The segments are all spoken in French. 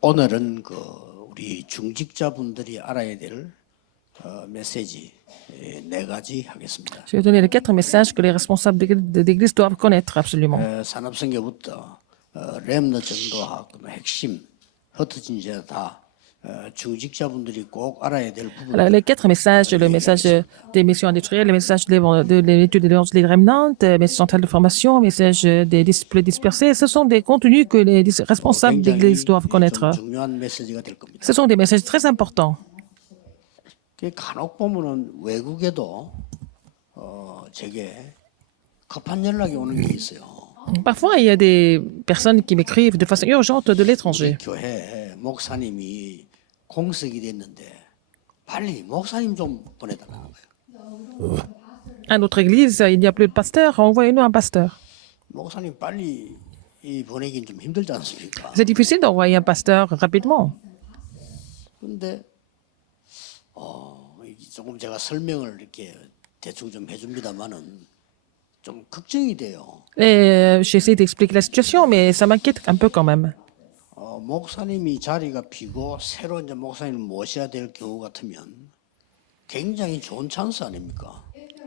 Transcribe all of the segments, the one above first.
오늘은 우리 중직자분들이 알아야 될 메시지 네 가지 하겠습니다. Je vais donner les 4 messages que les responsables d'église doivent connaître absolument. 산업선교부터 렘너 전도학, 핵심, 흩어진 자 다 중직자분들이 꼭 알아야 될 부분. Alors, les 4 messages, le message des missions industrielles, le message de l'étude des l'évangile rémanente, le message central de formation, le message des disciples dispersés, ce sont des contenus que les responsables d'église doivent connaître. 중요한 메시지가 될 겁니다. Ce sont des messages très importants. 간혹 보면은 외국에도 제게 급한 연락이 오는 게 있어요. Parfois, il y a des personnes qui m'écrivent de façon urgente de l'étranger. 교회 목사님이 공석이 됐는데 빨리 목사님 좀 보내달라는 거예요. À notre église, il n'y a plus de pasteur, envoyez-nous un pasteur. 목사님 빨리 보내긴 좀 힘들지 않습니까? C'est difficile d'envoyer un pasteur rapidement. 근데 조금 제가 설명을 이렇게 대충 좀 해줍니다만은 좀 걱정이 돼요. Et j'essaie d'expliquer la situation, mais ça m'inquiète un peu quand même. 목사님이 자리가 비고 새로 이제 목사님을 모셔야 될 경우 같으면 굉장히 좋은 찬스 아닙니까?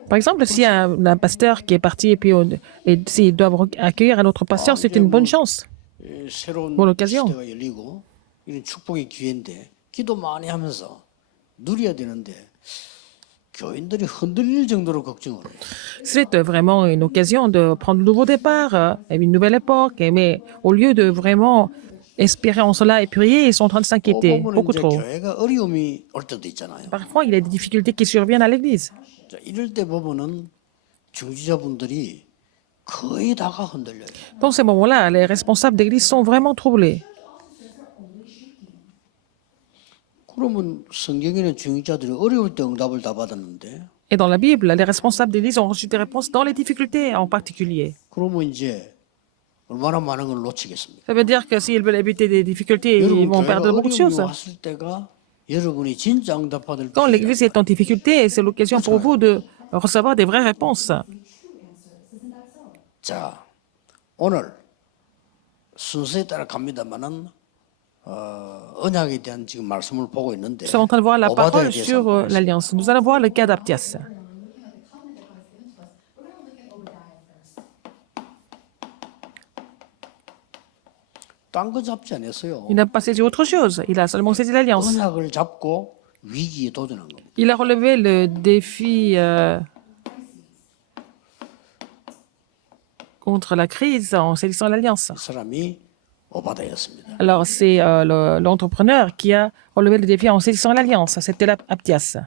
Par exemple, s'il y a un pasteur qui est parti et puis s'ils doivent accueillir un autre pasteur, c'est une bonne chance. 새로운 Pour l'occasion. 시대가 열리고 이런 축복의 기회인데 기도 많이 하면서 누려야 되는데 교인들이 흔들릴 정도로 걱정을 해요. C'est vraiment une occasion de prendre un nouveau départ, une nouvelle époque, mais au lieu de vraiment espérer en cela et prier, ils sont en train de s'inquiéter 보면은 beaucoup 이제 trop. 교회가 어려움이 올 때도 있잖아요. Parfois, il y a des difficultés qui surviennent à l'église. 자, 이럴 때 보면은 중지자분들이 거의 다가 흔들려요. Dans ces moments-là, les responsables d'église sont vraiment troublés. 그러면 성경에는 중직자들이 어려울 때 응답을 다 받았는데 Et dans la Bible, les responsables d'église ont reçu des réponses dans les difficultés en particulier. 그러면 이제 얼마나 많은 걸 놓치겠습니까? Ça veut dire que s'ils veulent éviter des difficultés, ils 여러분 vont 교회가 perdre beaucoup de 어려움이 choses. 왔을 때가 여러분이 진짜 응답받을 Quand 기회예요. l'église est en difficulté, c'est l'occasion pour vous de recevoir des vraies réponses. 자, 오늘 순서에 따라 갑니다만은 언약에 대한 지금 말씀을 보고 있는데 Nous sommes en train de voir la 오바댜에 parole 대해서 sur 한번 l'alliance. Nous allons voir le cas d'Aptias. 딴거 잡지 않았어요. Il n'a pas saisi autre chose. Il a seulement saisi l'alliance. 언약을 잡고 위기에 도전한 겁니다. Il a relevé le défi contre la crise en saisissant l'alliance. 이 사람이 오바댜였습니다. Alors, c'est l'entrepreneur qui a relevé le défi en saisissant l'alliance. C'était Aptias.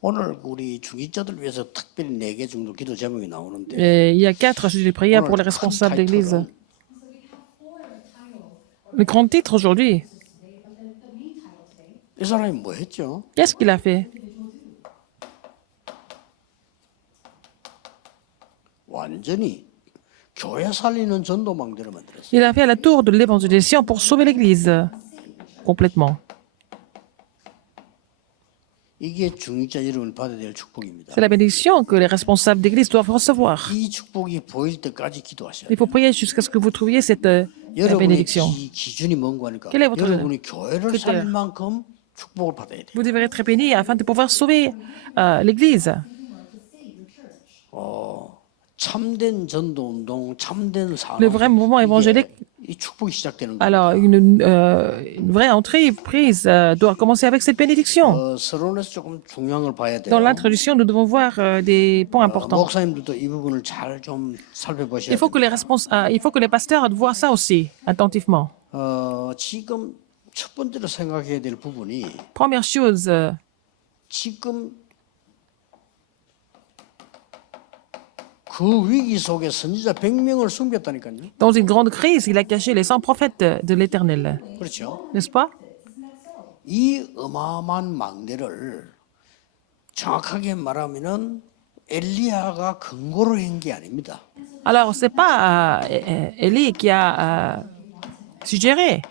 오늘 우리 중직자들 위해서 특별히 4개 정도 기도 제목이 나오는데 Et il y a 4 sujets de prière pour les responsables d'église. Le grand titre aujourd'hui, 이 사람이 뭐 했죠? qu'est-ce qu'il a fait? 완전히 교회 살리는 전도망대를 만들었어요. Il a fait la tour de l'évangélisation pour sauver l'église. Complètement. 이게 중직자 여러분이 받아야 될 축복입니다. C'est la bénédiction que les responsables d'église doivent recevoir. 이 축복이 보일 때까지 기도하셔야 Il 돼요. faut prier jusqu'à ce que vous trouviez cette 여러분의 bénédiction. 기준이 뭔가 하니까 Quel est votre 여러분이 교회를 critère? 살릴 만큼 축복을 받아야 돼요. Vous devrez être béni afin de pouvoir sauver l'église. 참된 전도운동, 참된 사랑, Le vrai mouvement évangélique. 이 축복이 시작되는 거예요. Alors, une vraie entrée prise doit commencer avec cette bénédiction. 서론에서 조금 중요한 걸 봐야 돼요. Dans l'introduction, nous devons voir des points importants. 목사님들도 이 부분을 잘 좀 살펴보셔야 Il faut que 돼요. il faut que les pasteurs voient ça aussi, attentivement. 지금 첫 번째로 생각해야 될 부분이 Première chose, 지금 그 위기 속에 선지자 100명을 숨겼다니까요. dans une grande crise, il a caché les 100 prophètes de l'Éternel. 그렇죠? N'est-ce pas? 이 어마어마한 망대를 정확하게 말하면은 엘리야가 근거로 한 게 아닙니다. Alors, c'est pas Élie qui a suggéré.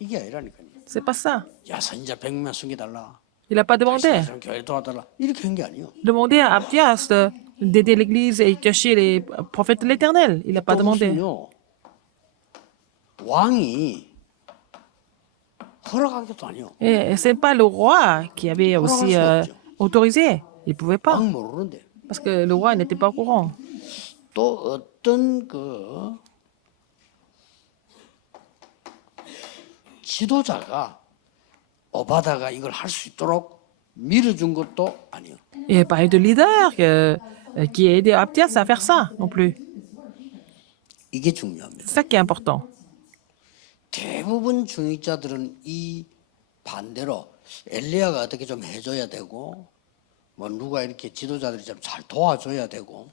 이게 아니라니까요. C'est pas ça. 야 선지자 100명 숨겨달라. Il n'a pas demandé. 좀 교회 도와달라. 이렇게 한 게 아니에요. Demandé à Abdias d'aider l'Église et cacher les prophètes de l'Éternel. Il n'a pas demandé. 또 무슨요? 왕이 허락한 것도 아니요. Et c'est pas le roi qui avait aussi autorisé. Il pouvait pas. 왕 모르는데. Parce que le roi n'était pas au courant. 또 어떤 그 지도자가 오바다가 이걸 할 수 있도록 밀어준 것도 아니요. Il n'y avait pas eu de leader qui a aidé Abdias à faire ça non plus. 이게 중요합니다. C'est ça qui est important. 대부분 중직자들은 이 반대로 엘리야가 어떻게 좀 해줘야 되고 뭐 누가 이렇게 지도자들이 좀 잘 도와줘야 되고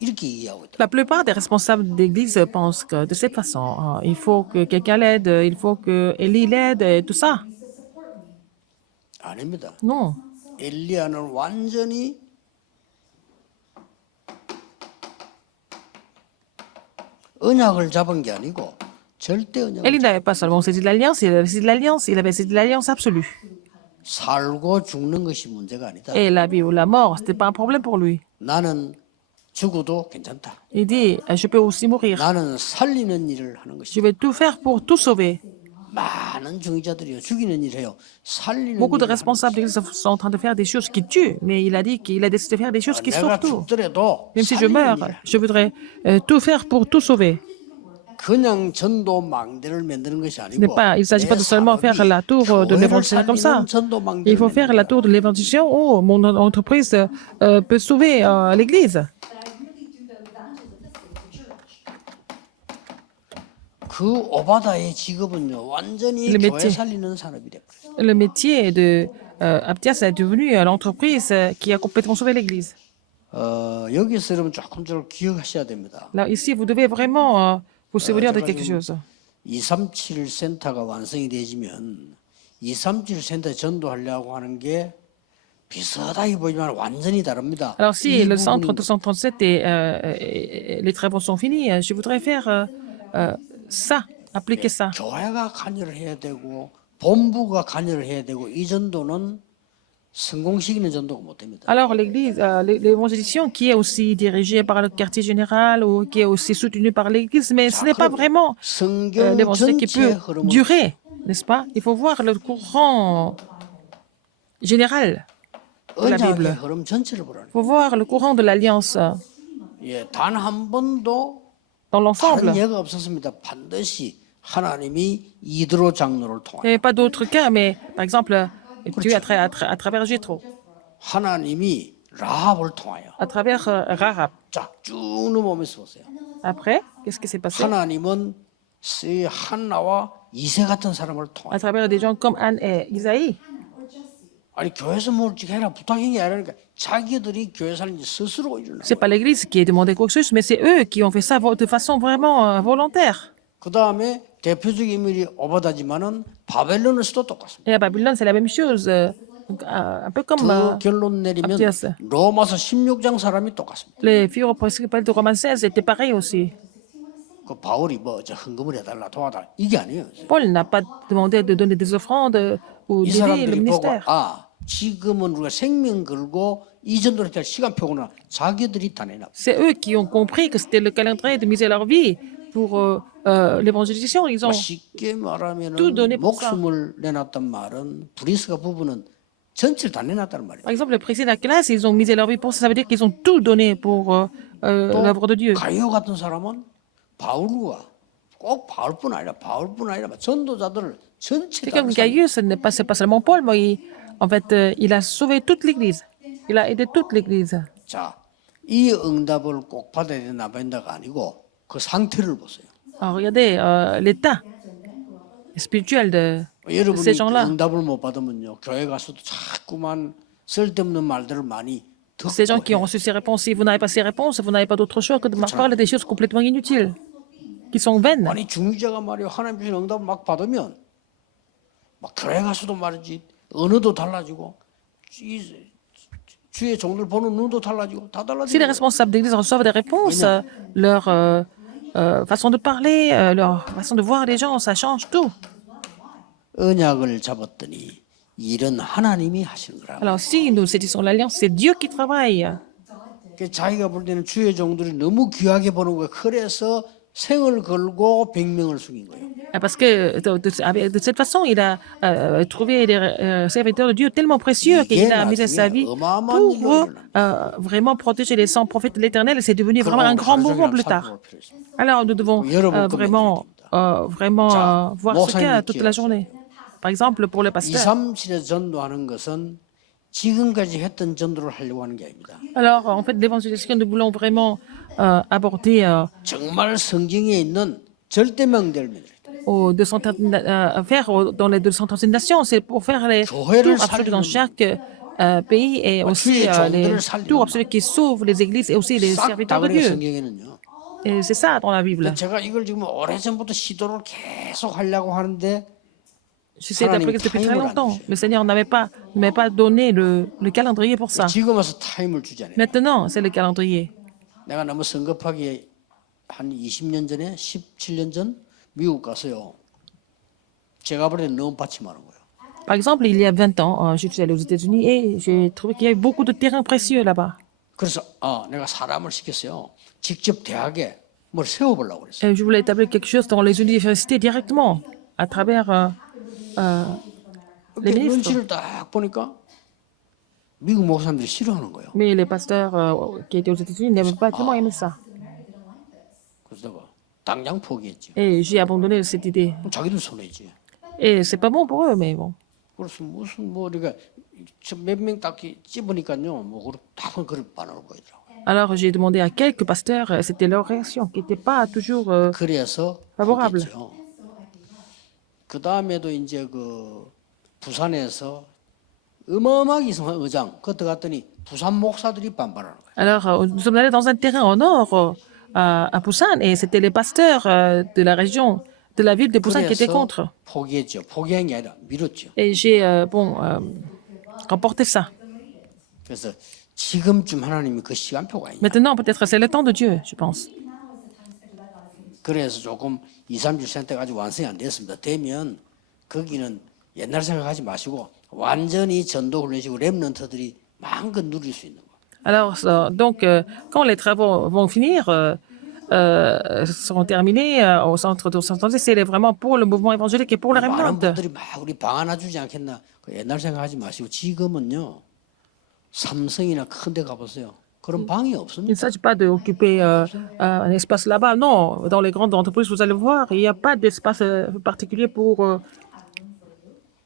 이렇게 이해하고 있다. La plupart des responsables d'église pensent que de cette façon, il faut que quelqu'un l'aide, il faut que Élie l'aide et tout ça. 아닙니다. Non. 엘리야는 완전히 언약을 잡은 게 아니고 절대 언약을 Élie n'avait pas seulement saisi de l'alliance, il avait saisi de l'alliance, il avait saisi de l'alliance absolue. 살고 죽는 것이 문제가 아니다. Et la vie ou la mort, c'était pas un problème pour lui. 나는 죽어도 괜찮다. Il dit, je peux aussi mourir. 나는 살리는 일을 하는 것이. Je vais tout faire pour tout sauver. 많은 중직자들이요 죽이는 일해요. 살리는 Beaucoup de 일을 하는 responsables d'église sont en train de faire des choses qui tuent, mais il a dit qu'il a décidé de faire des choses qui 내가 sauvent tout. 죽더라도 Même si je 살리는 meurs, 일을. je voudrais tout faire pour tout sauver. 그냥 전도 망대를 만드는 것이 Il ne s'agit pas de 내 seulement faire la tour de 교회를 l'évangélisation comme ça. 살리는 전도 망대를 Il faut faire la tour de l'évangélisation. Oh, mon entreprise peut sauver l'église. 그 오바다의 직업은요 완전히 Le 교회 métier. 살리는 산업이 됐어요. Le métier de Abdias est devenu l'entreprise qui a complètement sauvé l'église. 여기서 여러분 조금 기억하셔야 됩니다. Là, ici, vous devez vraiment vous souvenir de quelque chose. 237 센터가 완성이 되지면 237 센터 전도하려고 하는 게 비슷하게 보이지만 완전히 다릅니다. Alors, si 이 le 부분이 centre 237 et les travaux sont finis, je voudrais faire ça, appliquer ça. 교회가 관여를 해야 되고 본부가 관여를 해야 되고 이 전도는 성공시키는 전도가 못 됩니다. Alors, l'église, l'évangélisation qui est aussi dirigée par le quartier général ou qui est aussi soutenue par l'église, mais ce n'est pas vraiment 성경 l'évangile qui 전체의 peut 흐름을 durer, n'est-ce pas? Il faut voir le courant général de la 언약의 Bible. 흐름 전체를 보라는 Il faut voir le courant de l'alliance 예, 단 한 번도 dans l'ensemble. 다른 예가 없었습니다. 반드시 하나님이 이드로 장로를 Il 통하여 n'y avait pas d'autre cas, mais par exemple, Dieu à travers Jétro, 하나님이 라합을 통하여 à travers Rahab. 자, 쭉 넘어오면서 보세요. Après, qu'est-ce qui s'est passé? 하나님은 이 한나와 이세 같은 사람을 À 통하여 travers des gens comme Anne et Isaïe. 아니 교회에서 뭘 해라 부탁인 게 아니라니까 자기들이 교회 살린지 스스로 일어나. C'est pas l'Église qui a demandé quoi que ce soit, mais c'est eux qui ont fait ça de façon vraiment volontaire. 그 다음에 대표적인 인물이 오바다지만은 바벨론에서도 똑같습니다. Et à Babylone, c'est la même chose. Donc, un peu comme 그 결론 내리면 Abdias. 로마서 16장 사람이 똑같습니다. les figures principales de Romains 16 étaient pareilles aussi. 그 바울이 뭐저 헌금을 해달라 도와달라 이게 아니에요. Paul n'a pas demandé de donner des offrandes ou 이 d'aider le 사람들이 보고 ministère. 지금은 우리가 생명 걸고 이 정도로 될 시간표구나 자기들이 다 내놔. C'est eux qui ont compris que c'était le calendrier de miser leur vie pour l'évangélisation. Ils ont 쉽게 tout 말하면 donné pour ça. 목숨을 내놨단 말은 브리스가 부부는 전체를 다 내놨다는 말이에요. Par exemple, le président de la classe, ils ont misé leur vie pour ça. Ça veut dire qu'ils ont tout donné pour l'œuvre de Dieu. 가이오 같은 사람은 바울과 꼭 바울뿐 아니라 전도자들을 C'est 전체 comme Gaius, c'est pas seulement Paul, mais en fait, il a sauvé toute l'Église. Il a aidé toute l'Église. 자, 이 응답을 꼭 받아야 되나 안 받는다가 아니고 그 상태를 보세요. Alors, regardez l'état spirituel de 여러분이 ces gens-là. 응답을 못 받으면요 교회 가서도 자꾸만 쓸데없는 말들을 많이 듣고 Ces gens qui ont reçu ces réponses, si vous n'avez pas ces réponses, vous n'avez pas d'autre choix que de parler des choses complètement inutiles, qui sont vaines. 아니 중직자가 말이요 하나님 주신 응답을 막 받으면 막 교회 가서도 말이지 언어도 달라지고 주의 종들 보는 눈도 달라지고 다 Si les 달라지고 responsables d'église reçoivent des réponses, leur façon de parler, leur façon de voir les gens, ça change tout. 언약을 잡았더니 일은 하나님이 하시는 거라. Alors si nous saisissons l'alliance, c'est Dieu qui travaille. 자기가 볼 때는 주의 종들이 너무 귀하게 보는 거예요. 그래서 생을 걸고 100명을 죽인 거예요. Parce que de cette façon, il a trouvé des serviteurs de Dieu tellement précieux qu'il 이게 a mis sa 나중에 vie 어마어마한 일로 pour 일어납니다. vraiment protéger les 100 prophètes de l'Éternel. Et c'est devenu vraiment 그걸 un 오늘 grand 하루 mouvement 종일 plus tard. 살펴볼 필요 있습니다. Alors, nous devons 여러분 것만 vraiment, 드립니다. 자, voir ce cas 목사님들 toute la 기억하세요. journée. Par exemple, pour le pasteur. 237에 전도하는 것은 지금까지 했던 전도를 하려고 하는 게 아닙니다. Alors, en fait, l'évangélisation, nous voulons vraiment aborder 정말 성경에 있는 절대 명절입니다. aux 200 dans les 230 nations. C'est pour faire les 교회를 tours absolus dans 살리는 chaque pays et aussi 주의 les 종들을 살리는 tours absolus qui sauvent les églises et aussi les 싹 다 serviteurs de 그래요 Dieu. 성경에는요. Et c'est ça dans la Bible. 제가 이걸 지금 오래전부터 시도를 계속 하려고 하는데 J'essaie d'appliquer depuis très longtemps. Le Seigneur ne m'avait pas donné le calendrier pour ça. 지금 와서 타임을 주잖아요. Maintenant, c'est le calendrier. 내가 너무 성급하게 한 20년 전에 17년 전 미국 가서요. 제가 볼 때 너무 받침하는 거예요. Par exemple, il y a 20 ans, je suis allé aux États-Unis et j'ai trouvé qu'il y avait beaucoup de terrains précieux là-bas. 그래서 내가 사람을 시켰어요. 직접 대학에 뭘 세워보려고 그랬어요. Et je voulais établir quelque chose dans les universités directement, à travers les 근데 ministres. 눈치를 딱 보니까 미국 목사님들이 싫어하는 거예요. Mais les pasteurs qui étaient aux États-Unis n'avaient pas tellement aimé ça. 그래서 내가 당장 포기했지. Et j'ai abandonné cette idée. 자기들 손해지. Et c'est pas bon pour eux, mais bon. 그래서 무슨 뭐 우리가 몇 명 딱 찝으니까요. 뭐 그렇게 딱 그런 반응을 보이더라고. Alors j'ai demandé à quelques pasteurs, c'était leur réaction qui n'était pas toujours 그래서 favorable. 포기했죠. 그 다음에도 이제 그 부산에서 어마어마하게 이상한 의장 그때 갔더니 부산 목사들이 반발하는 거예요. Alors nous sommes allés dans un terrain au nord, à Busan, et c'était les pasteurs de la région, de la ville de Busan qui étaient 그래서 contre. 포기했죠. 포기한 게 아니라 미뤘죠. Et j'ai remporté ça. 그래서 지금쯤 하나님이 그 시간표가 있냐. Maintenant, peut-être c'est le temps de Dieu, je pense. 그래서 조금 2, 30cm가 아직 완성이 안 됐습니다. 되면 거기는 옛날 생각하지 마시고 완전히 전도 훈련식으로 랩런트들이 마음껏 누릴 수 있는 거예요. Alors, donc, quand les travaux vont finir, seront terminés au centre de santé, c'est vraiment pour le mouvement évangélique et pour le 많은 remnant. 분들이 막 우리 방 하나 주지 않겠나. 그 옛날 생각하지 마시고 지금은요. 삼성이나 큰 데 가보세요. 그런 방이 Il ne 없습니다. s'agit pas d'occuper un espace là-bas. Non, dans les grandes entreprises, vous allez voir, il n'y a pas d'espace particulier pour...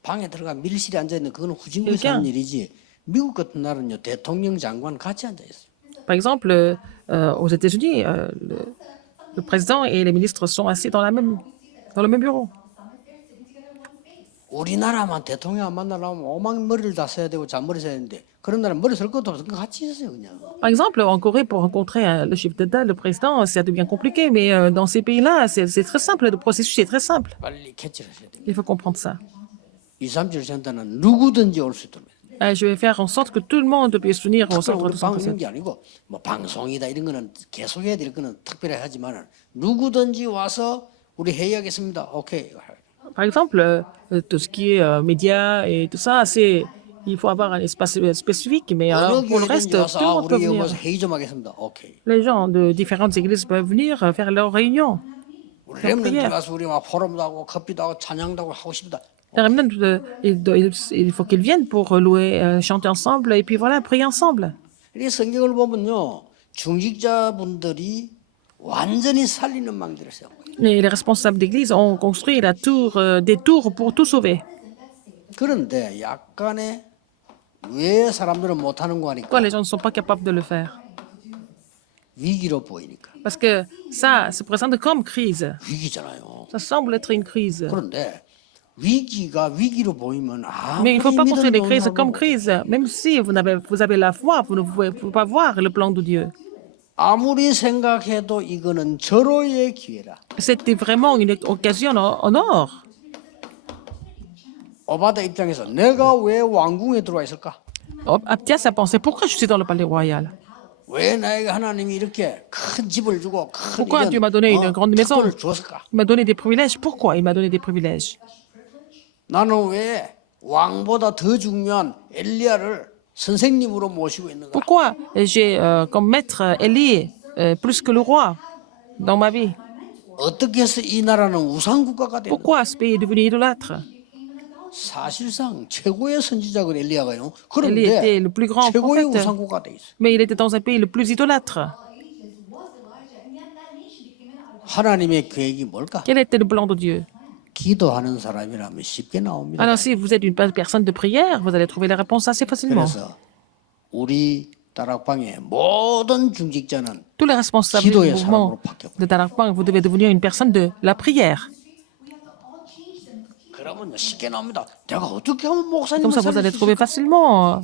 방에 들어가 밀실에 앉아 있는 그거는 후진국에서 하는 일이지. 미국 같은 나라는요. 대통령 장관 같이 앉아 있어요. Par exemple, aux États-Unis, le président et les ministres sont assis dans le même bureau. 우리나라만 대통령 안 만나려면 오만 머리를 다 써야 되고 잔머리 써야 되는데 그런 나라는 머리 쓸 것도 없어. 그냥 같이 있어요 그냥. Par exemple, en Corée, pour rencontrer le chef d'État, le président, ça devient compliqué, mais dans ces pays-là, c'est très simple, le processus est très simple. 빨리 캐치하셔야 돼요. Il faut comprendre ça. 2, 3주센터는 누구든지 올 수 있도록. Je vais faire en sorte que tout le monde puisse venir au centre 우리 de 방 santé. 있는 게 아니고 뭐 방송이다 이런 거는 계속해야 될 거는 특별히 하지만 누구든지 와서 우리 회의하겠습니다. 오케이. Par exemple, tout ce qui est médias et tout ça, il faut avoir un espace spécifique, mais 어느 pour le reste, 교회든지 tout le 와서 monde peut 우리 venir. 모여서 회의 좀 하겠습니다. 오케이. Les gens de différentes églises peuvent venir faire leurs réunions. 우리 렘넌트 가서 우리 막 포럼도 하고 커피도 하고 찬양도 하고 하고 싶다. Les remnants, il faut qu'ils viennent pour louer, chanter ensemble et puis voilà, prier ensemble. 이 성경을 보면요. 중직자분들이 완전히 살리는 망대를 세운 거예요. Et les responsables d'église ont construit des tours pour tout sauver. 그런데 약간의 왜 사람들은 못하는 거 하니까 Pourquoi les gens ne sont pas capables de le faire? 위기로 보이니까. Parce que ça se présente comme crise. 위기잖아요. Ça semble être une crise. 그런데 위기가 위기로 보이면 Mais il ne faut 아무리 pas construire 믿음 des 좋은 crises 사람도 comme crise. Même si vous avez la foi, vous ne pouvez pas voir le plan de Dieu. 아무리 생각해도 이거는 절호의 기회라. C'était vraiment une occasion en or. 오바다 입장에서 내가 왜 왕궁에 들어와 있을까? Abdias a pensé, pourquoi je suis dans le palais royal? 왜 나에게 하나님이 이렇게 큰 집을 주고 큰 Pourquoi Dieu m'a donné une grande maison? 특권을 주었을까? Il m'a donné des privilèges. Pourquoi il m'a donné des privilèges? 나는 왜 왕보다 더 중요한 엘리야를 선생님으로 모시고 있는가? Pourquoi j'ai comme maître Élie plus que le roi dans ma vie? 어떻게 해서 이 나라는 우상국가가 됐나? Pourquoi ce pays est devenu idolâtre? 사실상 최고의 선지자가 엘리야가요. Élie 그런데 était le plus grand 최고의 prophète, 우상국가가 돼 있어. mais il était dans un pays le plus idolâtre. 하나님의 계획이 뭘까? Quel était le plan de Dieu? 기도하는 사람이라면 쉽게 나옵니다. Alors, si vous êtes une personne de prière, vous allez trouver les réponses assez facilement. 그래서 우리 다락방의 모든 중직자는 Tous les responsables du 기도의 mouvement 사람으로 바뀌었고, de Tarakpang, vous devez devenir une personne de la prière. 그러면 쉽게 나옵니다. 내가 어떻게 하면 목사님을 Comme ça, vous allez 살릴 수 trouver 있을까? facilement.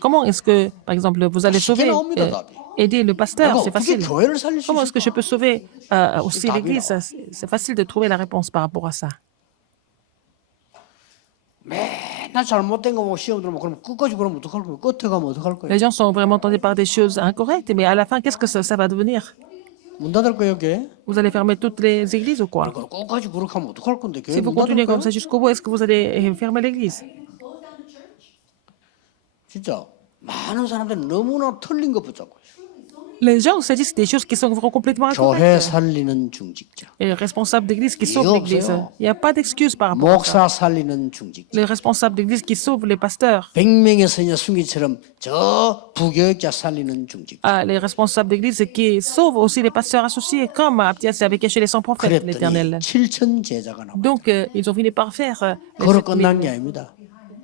Comment est-ce que, par exemple, vous allez 쉽게 sauver, 나옵니다, 답이. aider le 내가 pasteur? C'est 어떻게 facile. 교회를 살릴 수 Comment est-ce que je 있을까? peux sauver aussi l'Église? C'est facile de trouver la réponse par rapport à ça. 맨날 잘못된 거 뭐 시험 들으면 그럼 끝까지 그러면 어떡할 거예요? 끝에 가면 어떡할 거예요? Les gens sont vraiment tentés par des choses incorrectes, mais à la fin, qu'est-ce que ça va devenir? 문 닫을 거예요, 교회? Vous allez fermer toutes les églises ou quoi? 그럼 끝까지 그렇게 하면 어떡할 건데 교회 Si vous 문 닫을 continuez 거예요? comme ça jusqu'au bout, est-ce que vous allez fermer l'église? 진짜 많은 사람들이 너무나 틀린 거 붙잡고 있어요. Les gens se disent des choses qui sont vraiment complètement 교회 incorrectes. 살리는 중직자, Et les responsables d'église qui sauvent 이거 l'église, 없어요. il n'y a pas d'excuse par rapport à ça. 목사 살리는 중직자. Les responsables d'église qui sauvent les pasteurs, 100명의 선녀 순기처럼 저 부교육자 살리는 중직자. les responsables d'église qui sauvent aussi les pasteurs associés, comme Abdias avait caché les 100 prophètes, 그랬더니 l'Éternel. 7천 제자가 나와. Donc, ils ont fini par faire les 그로 7000 끝난 게 아닙니다.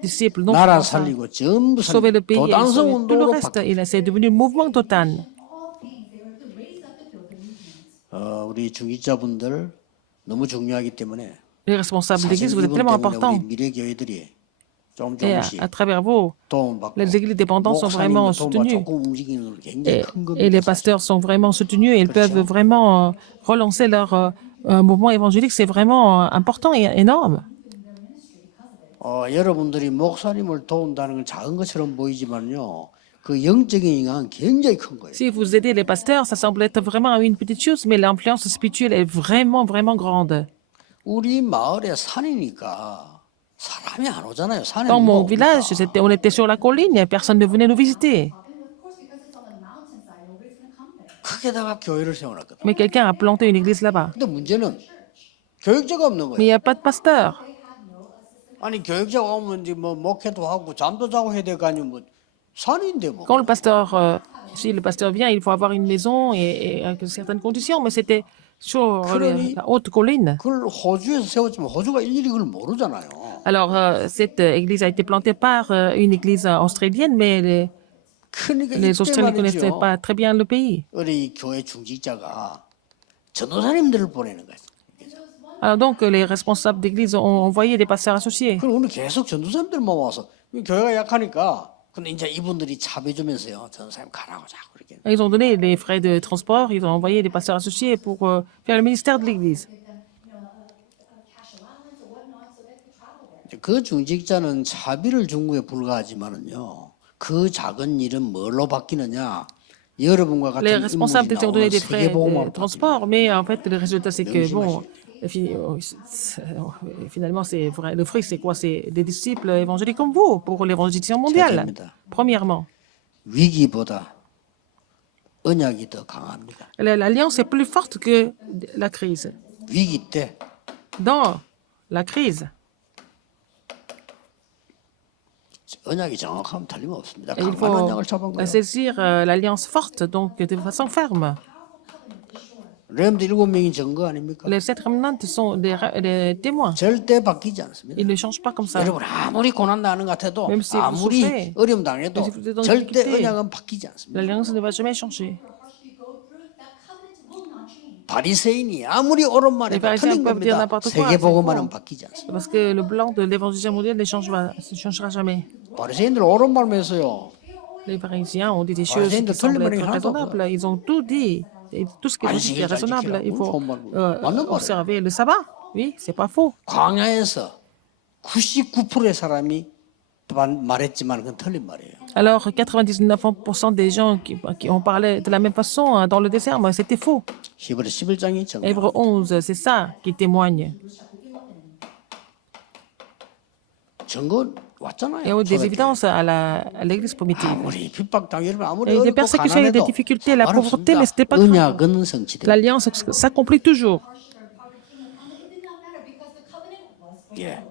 disciples. Donc, 나라 ça, 살리고 전부 sauver le 살리고 pays et 도당성 sauver tout le 운동으로 reste. 바뀌어. C'est devenu un mouvement total. 우리 중직자분들 너무 중요하기 때문에 Les responsables 사실 d'église, vous êtes 이분 tellement 때문에 우리 importants. 미래 교회들이 좀 Et 조금씩 à travers vous, 도움 받고 les églises dépendantes sont vraiment 목사님도 도움 받고 soutenues. 조금 움직이는 건 굉장히 큰 Et les 겁니다. pasteurs sont vraiment soutenus et ils peuvent vraiment relancer leur mouvement évangélique. C'est vraiment important et énorme. 여러분들이 목사님을 도운다는 건 작은 것처럼 보이지만요. 그 영적인 영향은 굉장히 큰 거예요. Si vous aidez les pasteurs, ça semble être vraiment une petite chose, mais l'influence spirituelle est vraiment, vraiment grande. 우리 마을에 산이니까 사람이 안 오잖아요. 산에 Dans 누가 mon 옵니까? village, on était sur la colline, personne ne venait nous visiter. 크게다가 교회를 세워놨거든. Mais quelqu'un a planté une église là-bas. 근데 문제는 교육자가 없는 Mais 거예요. il n'y a pas de pasteur. 아니 교육자가 오면 이제 뭐 목회도 하고 잠도 자고 해야 될 거 아니면 뭐 산인데 뭐. Quand le pasteur, si le pasteur vient, il faut avoir une maison et avec certaines conditions, mais c'était sur la haute colline. 그걸 호주에서 세웠지만 호주가 일일이 그걸 모르잖아요. Alors, cette église a été plantée par une église australienne, mais 그러니까 les 이때 Australiens ne connaissaient 말이죠. pas très bien le pays. 우리 교회 중직자가 전도사님들을 보내는 거예요. Alors donc, les responsables d'église ont envoyé des pasteurs associés. 그럼 오늘 계속 전도사님들만 와서 교회가 약하니까 근데 이제 이분들이 차배주면서요. 전도사님 가라고 자꾸 그렇게. Ils ont donné les frais de transport, ils ont envoyé des pasteurs associés pour faire le ministère de l'église. 그 중직자는 차비를 준 거에 불과하지만은요. 그 작은 일은 뭘로 바뀌느냐? 여러분과 Les 같은 responsables 인물이 ont donné 나오는 des frais de 세계복음화로 바뀌는 transport, mais en fait, le résultat, c'est que, bon, finalement, c'est vrai. Le fruit, c'est quoi? C'est des disciples évangéliques comme vous pour l'évangélisation mondiale. 첫째입니다. Premièrement, 위기보다 언약이 더 강합니다. l'alliance est plus forte que la crise. 위기 때 Dans la crise, 언약이 정확하면 틀림없습니다. il 강한 faut 언약을 잡은 거예요. saisir l'alliance forte, donc de façon ferme. 렘드 7명이 증거 아닙니까? Les sept remnants sont des témoins. 절대 바뀌지 않습니다. Ils ne changent pas comme ça. 여러분 아무리 고난 당하는 것 같아도 Même si vous 아무리 souffrez, 어려움 당해도 même si vous êtes en 절대 difficulté, 언약은 바뀌지 않습니다. L'alliance ne va jamais changer. 바리새인이 아무리 옳은 말해도 Les 틀린 pharisiens peuvent dire 겁니다. n'importe quoi, 세계복음화는 c'est 바뀌지 않습니다. Parce que le blanc de l'évangélisation mondiale ne changera jamais. 바리새인들 옳은 말만 했어요. Les pharisiens ont dit des choses Pharisiens qui de semblent tout le être monde, raisonnables. Ils ont tout dit. Et tout ce qui est raisonnable, il faut observer le sabbat. Oui, c'est pas faux. 광야에서 99%의 사람이 말했지만 그건 틀린 말이에요. Alors, 99% des gens qui ont parlé de la même façon dans le désert, mais c'était faux. 히브리 11장이 정말 Hébreu 11, c'est ça qui témoigne. 증거 왔잖아요. Il y a eu des évidences à l'église primitive. 아무리 핍박당 여러분 아무리 Il y a eu des 어렵고 persécutions, il y a eu des 가난해도 difficultés, la pauvreté, 상관없습니다. mais c'était pas grave. 언약은 성취돼. L'alliance s'accomplit toujours. 예.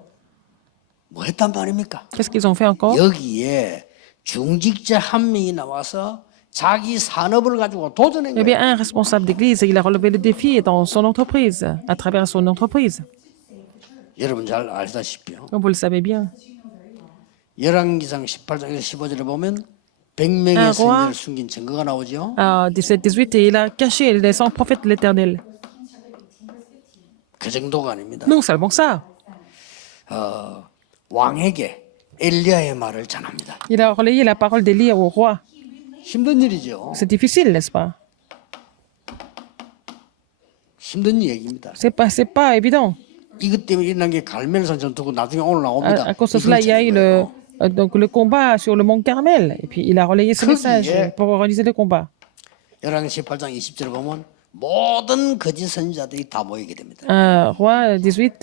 뭐 했단 말입니까? Qu'est-ce qu'ils ont fait encore? 여기에 중직자 한 명이 나와서 자기 산업을 가지고 도전한 Eh 거예요. bien, un responsable d'église, il a relevé le défi dans son entreprise, à travers son entreprise. 여러분 잘 알다시피요. Comme vous le savez bien. 열왕기상 18장에서 15절에 보면 100명의 roi. 선지자를 숨긴 증거가 나오죠. 17-18, et il a caché les 100 prophètes de l'Éternel. 그 정도가 아닙니다. Non seulement ça, 왕에게 엘리야의 말을 전합니다. il a relayé la parole d'Élie au roi. 힘든 일이죠. C'est difficile, n'est-ce pas? 힘든 얘기입니다. C'est pas évident. 이것 때문에 일어난 게 갈멜산 전투고 나중에 오늘 나옵니다. À cause de cela, il y a eu donc le combat sur le mont Carmel. Et puis, il a relayé ce Cool, message yeah. pour organiser le combat. 열왕 18장 20절에 보면 모든 거짓 선지자들이 다 모이게 됩니다. Roi 18,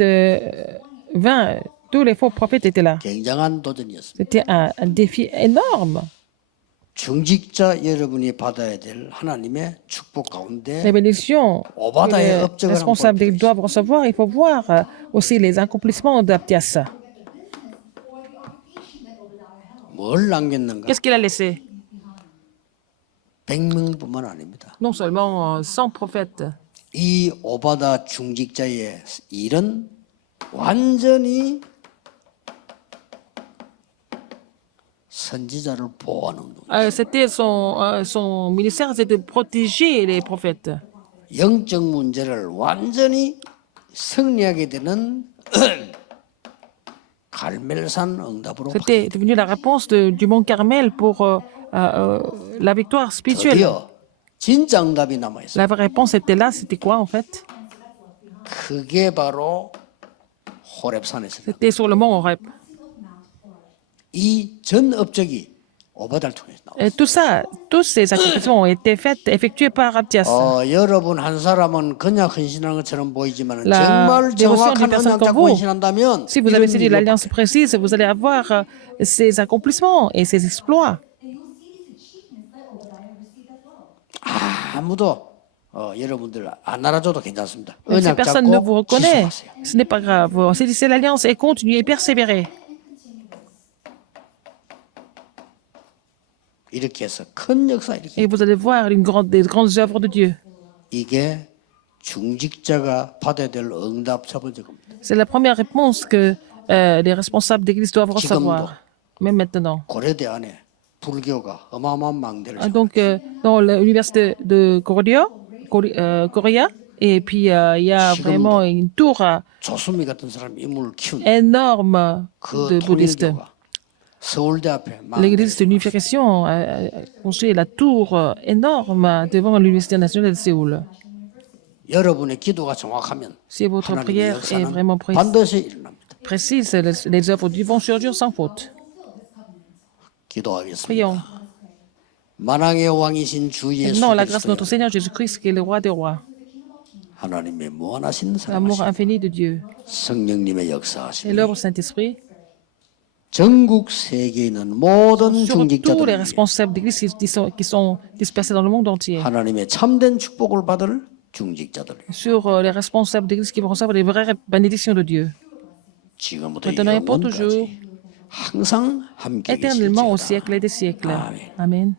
20, tous les faux prophètes étaient là. 굉장한 도전이었습니다. C'était un défi énorme. 중직자 여러분이 받아야 될 하나님의 축복 가운데 Les bénédictions que 오바다의 les 업적을 responsables 한번 doivent recevoir, il faut voir aussi les accomplissements d'Abdias. 뭘 남겼는가? Qu'est-ce qu'il a laissé? 100명뿐만 아닙니다. Non seulement 100 prophètes. 이 오바다 중직자의 일은 완전히 선지자를 보호하는 운동. C'était son ministère, c'était de protéger les prophètes. 영적 문제를 완전히 승리하게 되는 갈멜산 응답으로 C'était devenu la réponse du mont Carmel pour la victoire spirituelle. 드디어 진짜 응답이 남아 있어요. La vraie réponse était là, c'était quoi en fait? 그게 바로 호렙산에서 C'était sur le mont Horeb. 이 전 업적이 오바다를 통해서 나와. Et tout ça, tous ces accomplissements ont été effectués par Abdias. 여러분 한 사람은 그냥 헌신하는 것처럼 보이지만 La 정말 dévotion 정확한 d'une personne 언약 comme 잡고 vous, 헌신한다면 Si vous avez saisi l'alliance précise, vous allez avoir ces accomplissements et ces exploits. 아무도 여러분들 안 알아줘도 괜찮습니다. Même si 언약 personne ne vous 잡고 reconnaît, 지속하세요. ce n'est pas grave. Vous saisissez l'alliance et continuez et persévérez. 이렇게 해서 큰 역사 이렇게 Et vous allez voir des grandes œuvres de Dieu. 이게 중직자가 받아야 될 응답 첫 번째 겁니다. C'est la première réponse que les responsables d'église doivent recevoir, même maintenant. 고려대 안에 불교가 어마어마한 망대를 Donc, dans l'université de Korea, et puis il y a vraiment une tour 조수미 같은 사람 인물을 키운 énorme 그 de bouddhistes. 통일교가 서울대 앞에 L'église de l'unification a construit la tour énorme devant l'université nationale de Séoul. 여러분의 기도가 정확하면 Si votre 하나님의 prière est 역사는 vraiment 반드시 일어납니다. précise, les œuvres de Dieu vont surgir sans faute. 기도하겠습니다. Prions. 만왕의 왕이신 주 예수 Non, la grâce de 그리스도의 notre Seigneur Jésus-Christ, qui est le roi des rois, 하나님의 무한하신 l'amour 사랑하신 infini de Dieu, 성령님의 et 역사하시니 l'œuvre du Saint-Esprit, 전국 세계에 있는 모든 sur tous les 중직자들이 responsables d'église qui sont dispersés dans le monde entier, 하나님의 참된 축복을 받을 중직자들 sur les responsables d'église qui vont recevoir les vraies bénédictions de Dieu, 지금부터 maintenant et pour toujours, 영원까지 항상 함께 éternellement au 계실지어다. siècle et des siècles. Amen. Amen.